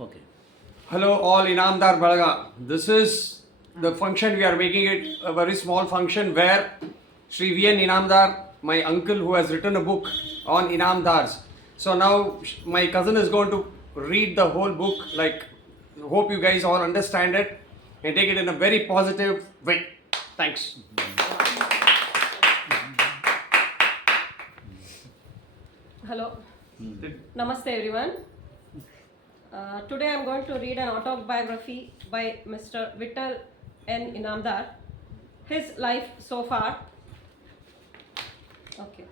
Okay. Hello all Inamdar Balaga. This is the function, we are making it a very small function where Sri V.N. Inamdar, my uncle who has written a book on Inamdars. So now my cousin is going to read the whole book, like hope you guys all understand it and take it in a very positive way. Thanks. Hello. Namaste everyone. Today I am going to read an autobiography by Mr. Vittal N. Inamdar. His life so far. Okay.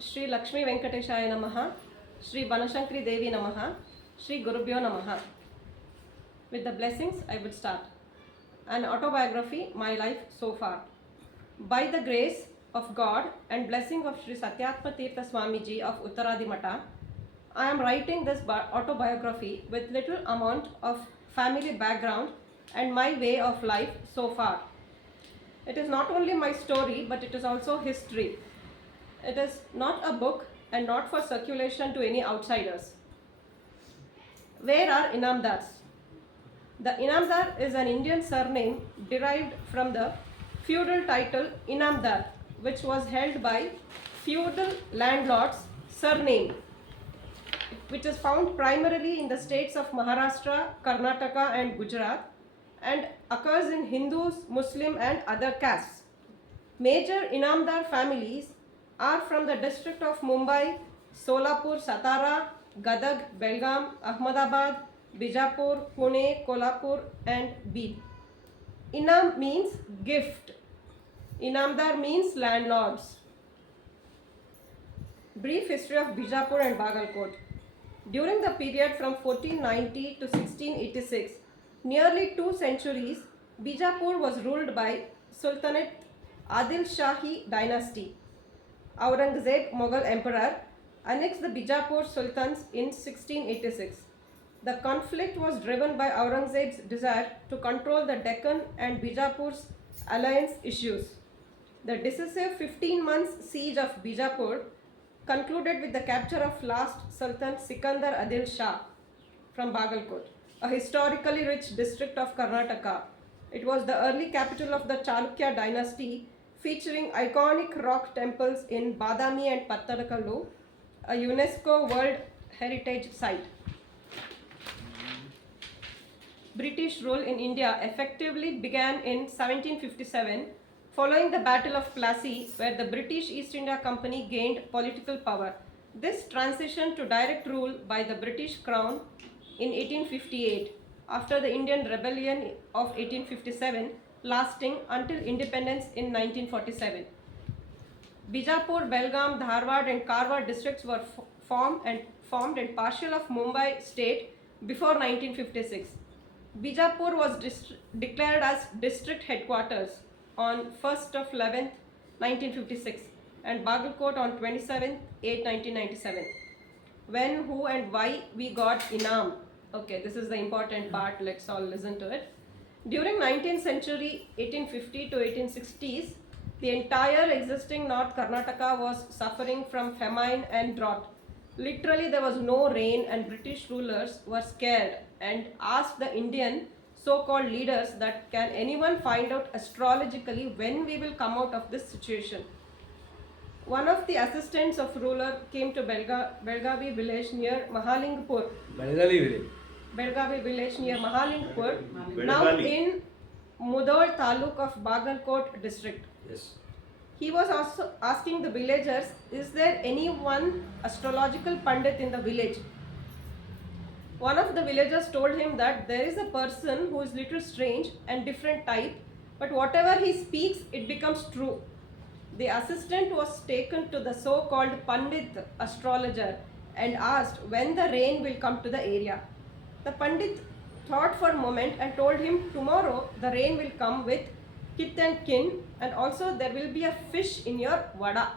Shri Lakshmi Venkateshaya Namaha. Shri Banashankari Devi Namaha. Shri Gurubhyo Namaha. With the blessings, I would start. An autobiography, my life so far. By the grace of God and blessing of Shri Satyatma Tirtha Swamiji of Uttaradi Mata, I am writing this autobiography with little amount of family background and my way of life so far. It is not only my story, but it is also history. It is not a book and not for circulation to any outsiders. Where are Inamdars? The Inamdar is an Indian surname derived from the feudal title Inamdar, which was held by feudal landlords' surname, which is found primarily in the states of Maharashtra, Karnataka and Gujarat, and occurs in Hindus, Muslim and other castes. Major Inamdar families are from the district of Mumbai, Solapur, Satara, Gadag, Belgaum, Ahmedabad, Bijapur, Pune, Kolhapur and Bid. Inam means gift. Inamdar means landlords. Brief history of Bijapur and Bagalkot. During the period from 1490 to 1686, nearly 2 centuries, Bijapur was ruled by Sultanate Adil Shahi dynasty. Aurangzeb, Mughal emperor, annexed the Bijapur sultans in 1686. The conflict was driven by Aurangzeb's desire to control the Deccan and Bijapur's alliance issues. The decisive 15 months siege of Bijapur concluded with the capture of last Sultan Sikandar Adil Shah from Bagalkot, a historically rich district of Karnataka. It was the early capital of the Chalukya dynasty, featuring iconic rock temples in Badami and Pattadakallu, a UNESCO World Heritage Site. British rule in India effectively began in 1757 following the Battle of Plassey, where the British East India Company gained political power. This transitioned to direct rule by the British Crown in 1858 after the Indian Rebellion of 1857, lasting until independence in 1947. Bijapur, Belgaum, Dharwad and Karwar districts were formed and partial of Mumbai state before 1956. Bijapur was declared as district headquarters on 1st of 11th, 1956 and Bagalkot on 27th, 8th, 1997. When, who and why we got Inam. Okay, this is the important part, let's all listen to it. During 19th century, 1850 to 1860s, the entire existing North Karnataka was suffering from famine and drought. Literally, there was no rain and British rulers were scared and asked the Indian so-called leaders that can anyone find out astrologically when we will come out of this situation. One of the assistants of ruler came to Belgavi village near Mahalingpur. Belgavi village near Mahalingpur, now in Mudol Taluk of Bagalkot district. Yes. He was also asking the villagers, is there any one astrological pandit in the village? One of the villagers told him that there is a person who is little strange and different type, but whatever he speaks, it becomes true. The assistant was taken to the so-called Pandit astrologer and asked when the rain will come to the area. The Pandit thought for a moment and told him, tomorrow the rain will come with kith and kin, and also there will be a fish in your vada.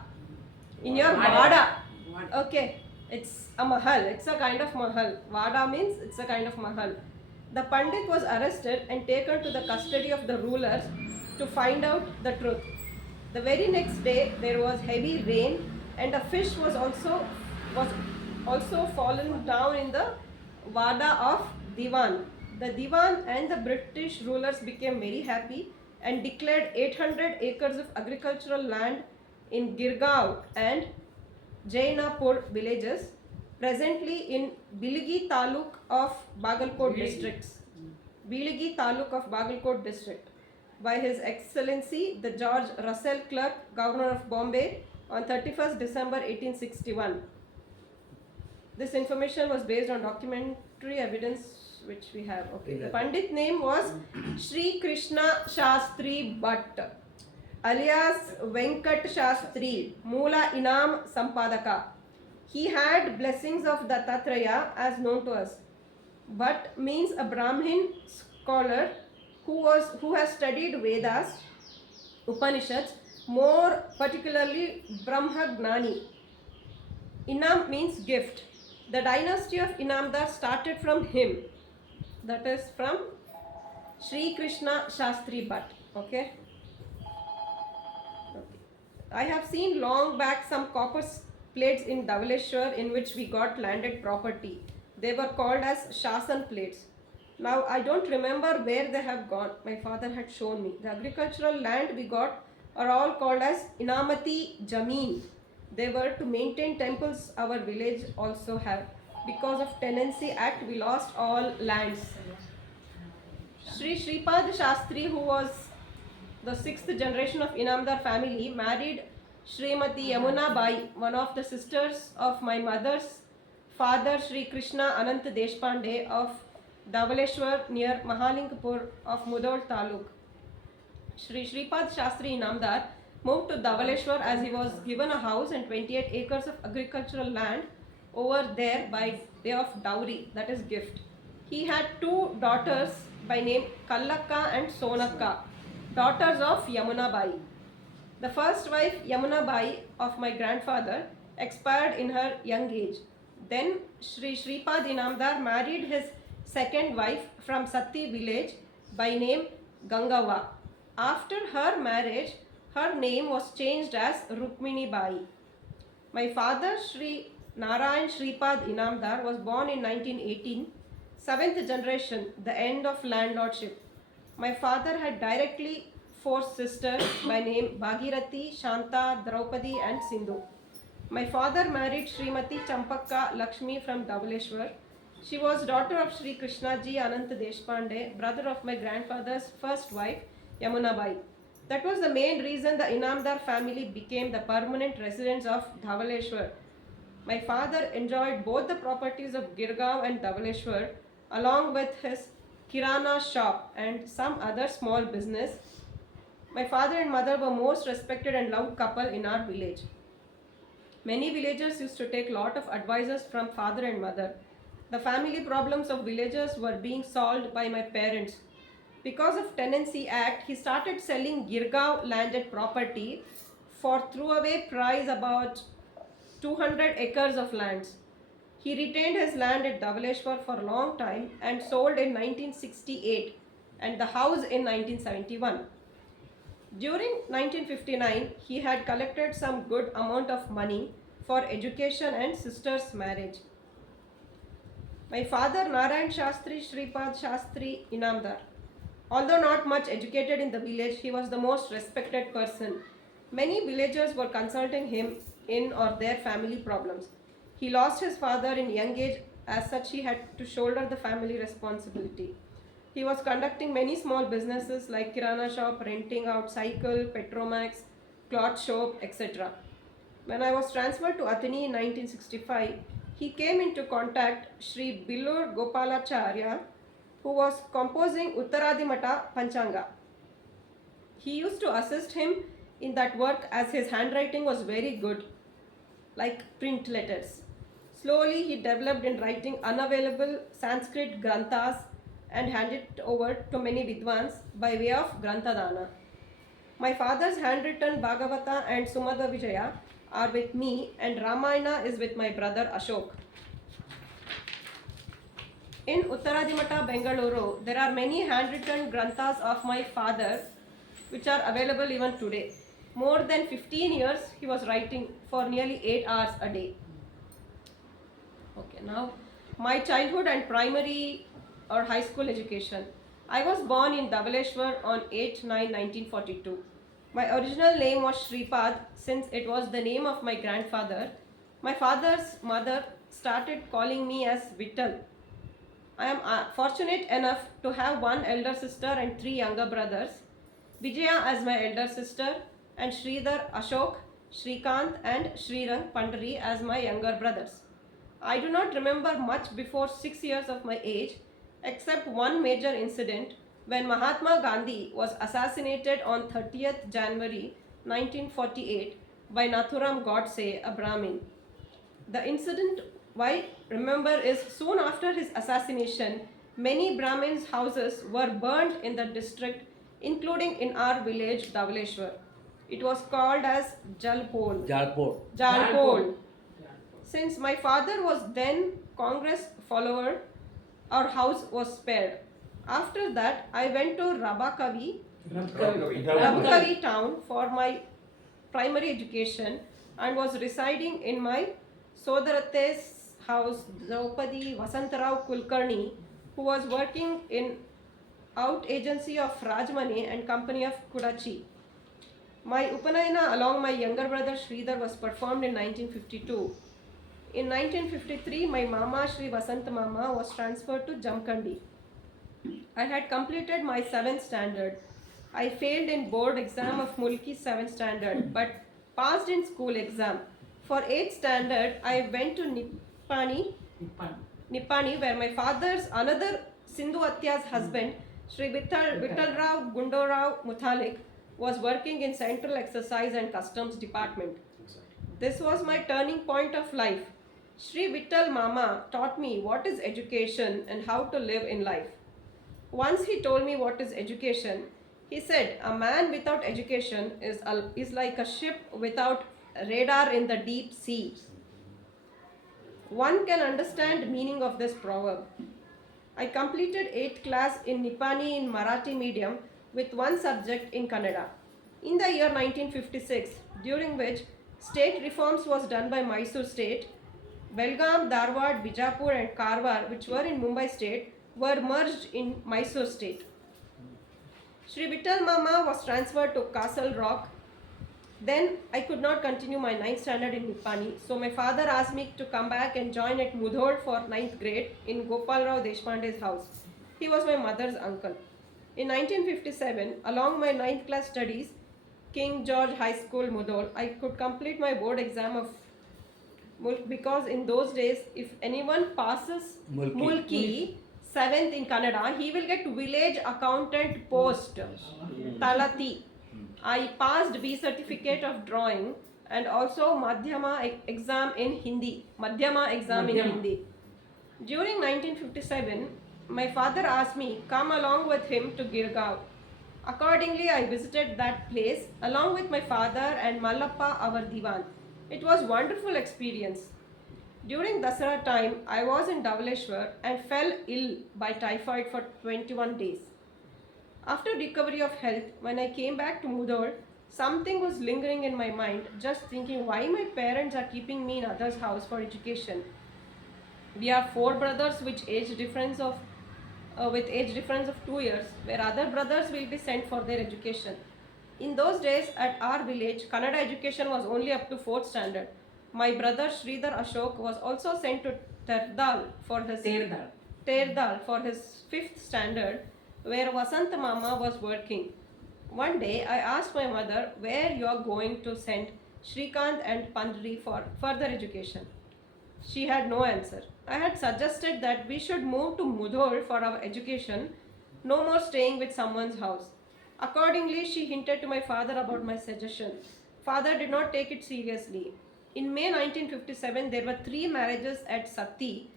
In your vada. Okay, it's a mahal, it's a kind of mahal. Vada means it's a kind of mahal. The Pandit was arrested and taken to the custody of the rulers to find out the truth. The very next day there was heavy rain and a fish was also fallen down in the Wada of Diwan. The Diwan and the British rulers became very happy and declared 800 acres of agricultural land in Girgaon and Jainapur villages, presently in Biligi Taluk of Bagalkot districts. Biligi Taluk of Bagalkot district, by His Excellency the George Russell Clark, Governor of Bombay, on 31st December 1861. This information was based on documentary evidence which we have. Okay. The Pandit name was Sri Krishna Shastri Bhatt, alias Venkat Shastri, Moola Inam Sampadaka. He had blessings of Dattatreya as known to us, but means a Brahmin scholar who has studied Vedas, Upanishads, more particularly Brahma Gnani. Inam means gift. The dynasty of Inamdar started from him, that is from Sri Krishna Shastri Bhatt. Okay. I have seen long back some copper plates in Dhavaleshwar in which we got landed property. They were called as Shasan plates. Now I don't remember where they have gone. My father had shown me. The agricultural land we got are all called as Inamati Jameen. They were to maintain temples our village also have. Because of Tenancy Act we lost all lands. Sri Shripad Shastri, who was the 6th generation of Inamdar family, married Srimati Yamuna Bai, one of the sisters of my mother's father, Sri Krishna Anant Deshpande of Dhavaleshwar near Mahalingpur of Mudol Taluk. Sri Shripad Shastri Inamdar moved to Dhavaleshwar as he was given a house and 28 acres of agricultural land over there by way of dowry, that is gift. He had 2 daughters by name Kallakka and Sonakka, daughters of Yamuna Bai. The first wife, Yamuna Bai, of my grandfather, expired in her young age. Then Sri Shripad Inamdar married his second wife from Satti village by name Gangava. After her marriage, her name was changed as Rukmini Bai. My father, Sri Narayan Shripad Inamdar, was born in 1918, 7th generation, the end of landlordship. My father had directly 4 sisters by name Bhagirathi, Shanta, Draupadi and Sindhu. My father married Srimati Champakka Lakshmi from Dhavaleshwar. She was daughter of Sri Krishnaji Anant Deshpande, brother of my grandfather's first wife, Yamuna Bai. That was the main reason the Inamdar family became the permanent residents of Dhavaleshwar. My father enjoyed both the properties of Girgaon and Dhavaleshwar along with his kirana shop and some other small business. My father and mother were most respected and loved couple in our village. Many villagers used to take lot of advices from father and mother. The family problems of villagers were being solved by my parents. Because of Tenancy Act, he started selling Girgaon landed property for throwaway price about 200 acres of lands. He retained his land at Dhavaleshwar for a long time and sold in 1968 and the house in 1971. During 1959, he had collected some good amount of money for education and sister's marriage. My father Narayan Shastri Shripad Shastri Inamdar. Although not much educated in the village, he was the most respected person. Many villagers were consulting him in or their family problems. He lost his father in young age, as such he had to shoulder the family responsibility. He was conducting many small businesses like kirana shop, renting out cycle, Petromax, cloth shop, etc. When I was transferred to Athini in 1965, he came into contact Sri Billur Gopalacharya, who was composing Uttaradimata Panchanga. He used to assist him in that work as his handwriting was very good, like print letters. Slowly he developed in writing unavailable Sanskrit granthas and handed it over to many Vidwans by way of Granthadana. My father's handwritten Bhagavata and Sumadha Vijaya are with me and Ramayana is with my brother Ashok. In Uttaradimata, Bengaluru, there are many handwritten granthas of my father which are available even today. More than 15 years he was writing for nearly 8 hours a day. Okay, now My childhood and primary or high school education. I was born in Dabaleshwar on 8/9/1942. My original name was Shripad since it was the name of my grandfather. My father's mother started calling me as Vittal. I am fortunate enough to have one elder sister and three younger brothers. Vijaya as my elder sister, and Sridhar, Ashok, Shrikant, and Srirang Pandari as my younger brothers. I do not remember much before 6 years of my age, except one major incident when Mahatma Gandhi was assassinated on 30th January 1948 by Nathuram Godse, a Brahmin. The incident why remember is soon after his assassination, many Brahmins' houses were burned in the district, including in our village Davaleshwar. It was called as Jalpol. Jalpur. Jalpol. Since my father was then Congress follower, our house was spared. After that, I went to Rabkavi town for my primary education and was residing in my Sodarate's house, Draupadi Vasantarao Kulkarni, who was working in out agency of Rajmane and company of Kudachi. My Upanayana along my younger brother Sridhar was performed in 1952. In 1953, my Mama Sri Vasant Mama was transferred to Jamkandi. I had completed my 7th standard. I failed in board exam of Mulki 7th standard but passed in school exam. For 8th standard, I went to Nippani where my father's another Sindhu Atya's husband, Sri Vittal Rao Gundorao Muthalik, was working in Central Exercise and Customs Department. This was my turning point of life. Sri Vittal Mama taught me what is education and how to live in life. Once he told me what is education, he said, a man without education is like a ship without radar in the deep sea. One can understand meaning of this proverb. I completed 8th class in Nippani in Marathi medium with one subject in Kannada. In the year 1956, during which state reforms was done by Mysore state, Belgaum, Dharwad, Bijapur and Karwar, which were in Mumbai state, were merged in Mysore state. Sri Vittal Mama was transferred to Castle Rock. Then I could not continue my 9th standard in Nippani, so my father asked me to come back and join at Mudhol for 9th grade in Gopal Rao Deshpande's house. He was my mother's uncle. In 1957, along my 9th class studies, King George High School, Mudhol, I could complete my board exam of Mulk because in those days, if anyone passes Mulki 7th in Kannada, he will get village accountant post, Talati. I passed B certificate of drawing and also Madhyama exam in Hindi. During 1957, my father asked me come along with him to Girgaon. Accordingly, I visited that place along with my father and Mallappa, our Diwan. It was a wonderful experience. During Dasara time, I was in Davaleshwar and fell ill by typhoid for 21 days. After recovery of health, when I came back to Mudhol, something was lingering in my mind, just thinking why my parents are keeping me in others' house for education. We are 4 brothers with age difference of 2 years, where other brothers will be sent for their education. In those days, at our village, Kannada education was only up to 4th standard. My brother Sridhar Ashok was also sent to Terdal for his 5th standard, where Vasant Mama was working. One day, I asked my mother where you are going to send Shrikant and Pandri for further education. She had no answer. I had suggested that we should move to Mudhol for our education, no more staying with someone's house. Accordingly, she hinted to my father about my suggestion. Father did not take it seriously. In May 1957, there were 3 marriages at Sati.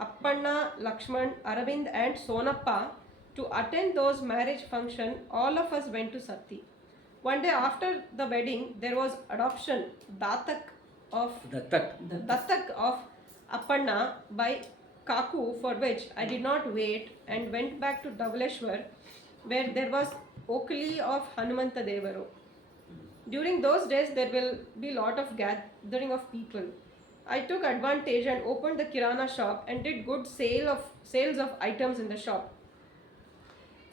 Appanna, Lakshman, Aravind and Sonappa. To attend those marriage function, all of us went to Sati. One day after the wedding, there was adoption, Datak of Appanna by Kaku, for which I did not wait and went back to Davaleshwar, where there was Okali of Hanumanta Devaru. During those days, there will be lot of gathering of people. I took advantage and opened the kirana shop and did good sales of items in the shop.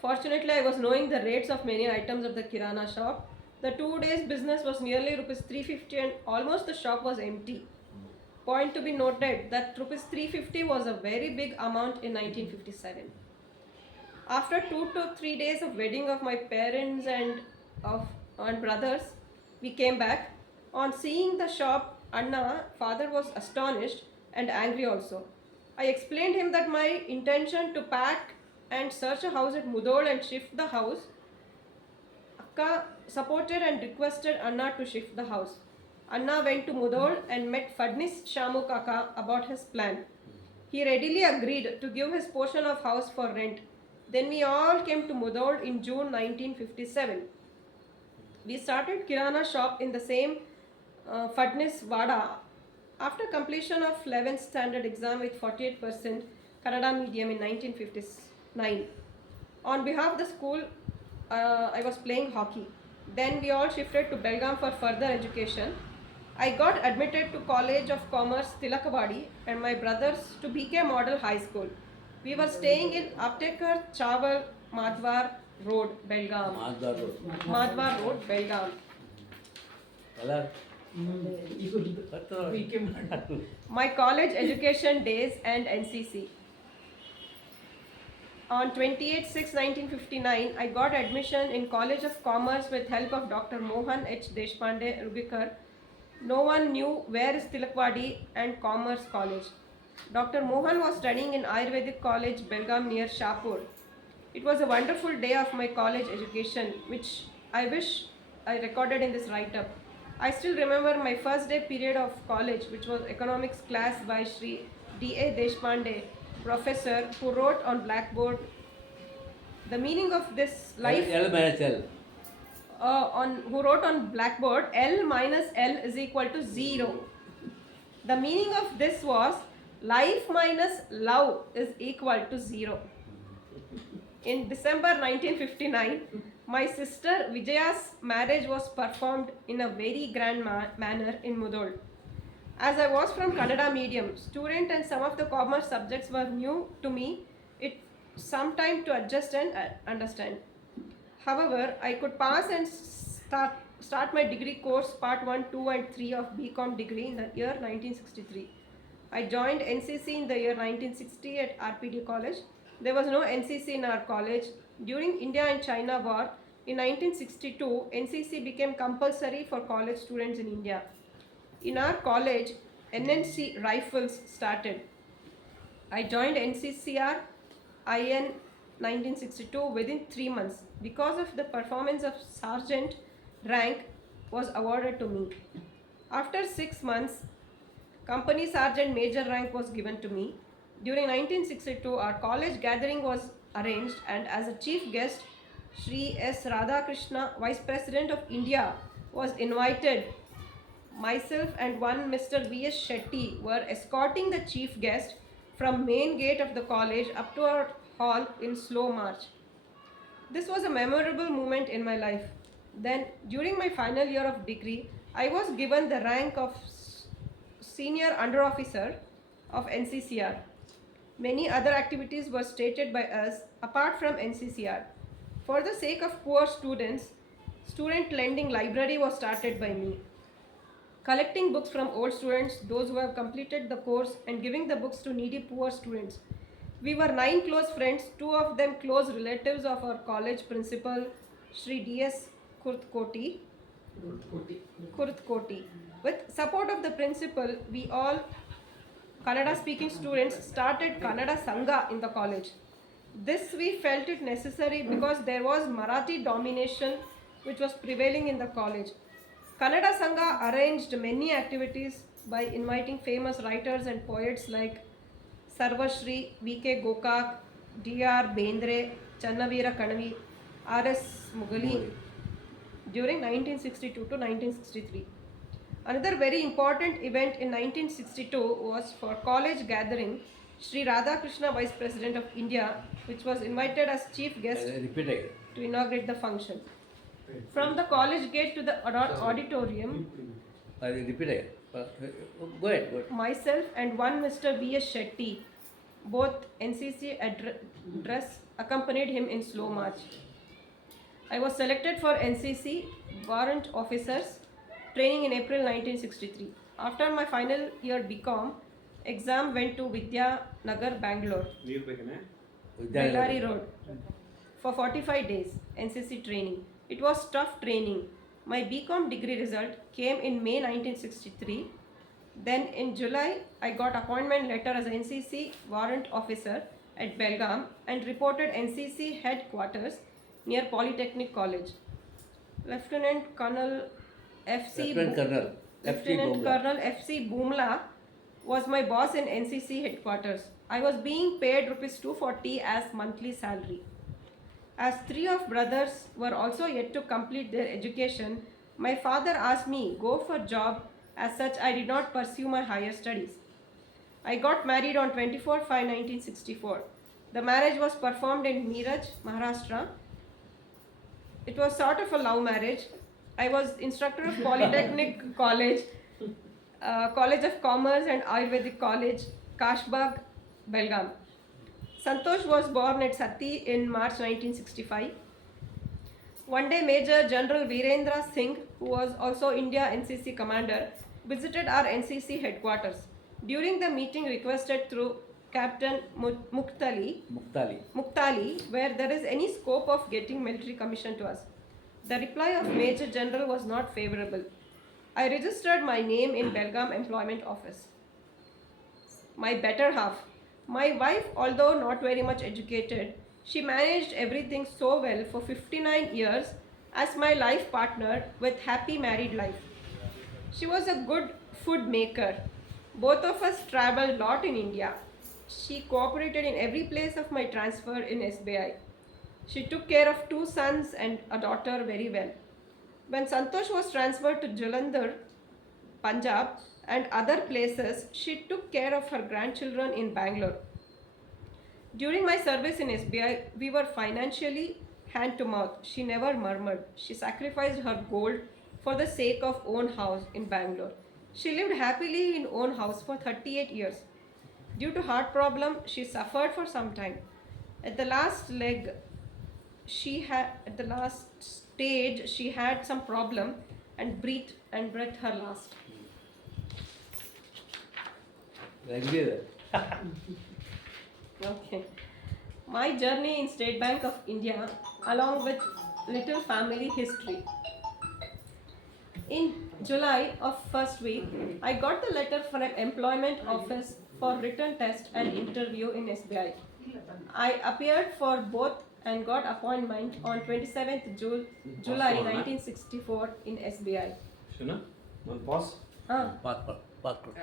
Fortunately, I was knowing the rates of many items of the kirana shop. The 2 days business was nearly rupees 350 and almost the shop was empty. Point to be noted that rupees 350 was a very big amount in 1957. After 2 to 3 days of wedding of my parents and brothers, we came back. On seeing the shop, Anna, father was astonished and angry also. I explained him that my intention to pack and search a house at Mudol and shift the house. Akka supported and requested Anna to shift the house. Anna went to Mudol and met Fadnis Shamu Kaka about his plan. He readily agreed to give his portion of house for rent. Then we all came to Mudol in June 1957. We started Kirana shop in the same Fadnis Vada. After completion of 11th standard exam with 48% Kannada medium in 1959. On behalf of the school, I was playing hockey. Then we all shifted to Belgaum for further education. I got admitted to College of Commerce Tilakavadi and my brothers to BK Model High School. We were staying in Aptekar Chawal Madhwar Road, Belgaum. Madhwar Road, Belgaum. My college education days and NCC. On 28/6/1959, I got admission in College of Commerce with help of Dr. Mohan H. Deshpande Rubikar. No one knew where is Tilakvadi and Commerce College. Dr. Mohan was studying in Ayurvedic College, Belgaum near Shapur. It was a wonderful day of my college education, which I wish I recorded in this write-up. I still remember my first day period of college, which was economics class by Sri D.A. Deshpande, professor, who wrote on blackboard the meaning of this life. Who wrote on blackboard L minus L is equal to 0. The meaning of this was life minus love is equal to 0. In December 1959, my sister Vijaya's marriage was performed in a very grand manner in Mudol. As I was from Kannada medium, student and some of the commerce subjects were new to me. It some time to adjust and understand. However, I could pass and start my degree course part 1, 2 and 3 of BCom degree in the year 1963. I joined NCC in the year 1960 at RPD College. There was no NCC in our college. During India and China war in 1962, NCC became compulsory for college students in India. In our college, NNC rifles started. I joined NCCR IN 1962 within 3 months. Because of the performance of sergeant rank was awarded to me. After 6 months, company sergeant major rank was given to me. During 1962, our college gathering was arranged and as a chief guest, Sri S. Radhakrishna, Vice President of India, was invited. Myself and one Mr. V.S. Shetty were escorting the chief guest from main gate of the college up to our hall in slow march. This was a memorable moment in my life. Then, during my final year of degree, I was given the rank of senior under officer of NCCR. Many other activities were stated by us apart from NCCR. For the sake of poor students, student lending library was started by me. Collecting books from old students, those who have completed the course, and giving the books to needy poor students. We were 9 close friends, 2 of them close relatives of our college principal, Sri D.S. Kurtkoti. With support of the principal, we all Kannada speaking students started Kannada Sangha in the college. This we felt it necessary because there was Marathi domination which was prevailing in the college. Kannada Sangha arranged many activities by inviting famous writers and poets like Sarvashri, V.K. Gokak, D.R. Bendre, Channavira Kanavi, R.S. Mughali during 1962 to 1963. Another very important event in 1962 was for college gathering, Sri Radhakrishna, Vice President of India, which was invited as chief guest to inaugurate the function. From the college gate to the auditorium, Go ahead. Myself and one Mr. V.S. Shetty, both NCC dress, accompanied him in slow march. I was selected for NCC warrant officers training in April 1963. After my final year BCom exam, went to Vidya Nagar, Bangalore, Bellary Road, for 45 days NCC training. It was tough training. My BCom degree result came in May 1963. Then in July, I got appointment letter as NCC warrant officer at Belgaum and reported NCC headquarters near Polytechnic College. Lieutenant Colonel FC Lieutenant Colonel F.C. Lieutenant Bomla. Colonel FC Boomla was my boss in NCC headquarters. I was being paid rupees 240 as monthly salary. As three of brothers were also yet to complete their education, my father asked me go for job. As such, I did not pursue my higher studies. I got married on 24/5/1964. The marriage was performed in Meerut, Maharashtra. It was sort of a love marriage. I was instructor of Polytechnic College, College of Commerce and Ayurvedic College, Kashbag, Belgaum. Santosh was born at Sati in March 1965. One day, Major General Virendra Singh, who was also India NCC commander, visited our NCC headquarters. During the meeting, requested through Captain Muktali, where there is any scope of getting military commission to us. The reply of Major General was not favorable. I registered my name in Belgaum Employment Office. My better half. My wife, although not very much educated, she managed everything so well for 59 years as my life partner with happy married life. She was a good food maker. Both of us traveled a lot in India. She cooperated in every place of my transfer in SBI. She took care of two sons and a daughter very well. When Santosh was transferred to Jalandhar, Punjab, and other places, she took care of her grandchildren in Bangalore. During my service in SBI, we were financially hand to mouth. She never murmured. She sacrificed her gold for the sake of own house in Bangalore. She lived happily in own house for 38 years. Due to heart problem, she suffered for some time. At the last stage, she had some problem and breathed her last. Okay. My journey in State Bank of India, along with little family history. In July of first week, I got the letter from employment office for written test and interview in SBI. I appeared for both and got appointment on 27th July 1964 in SBI. Shuna, one pause. Ah. Passport.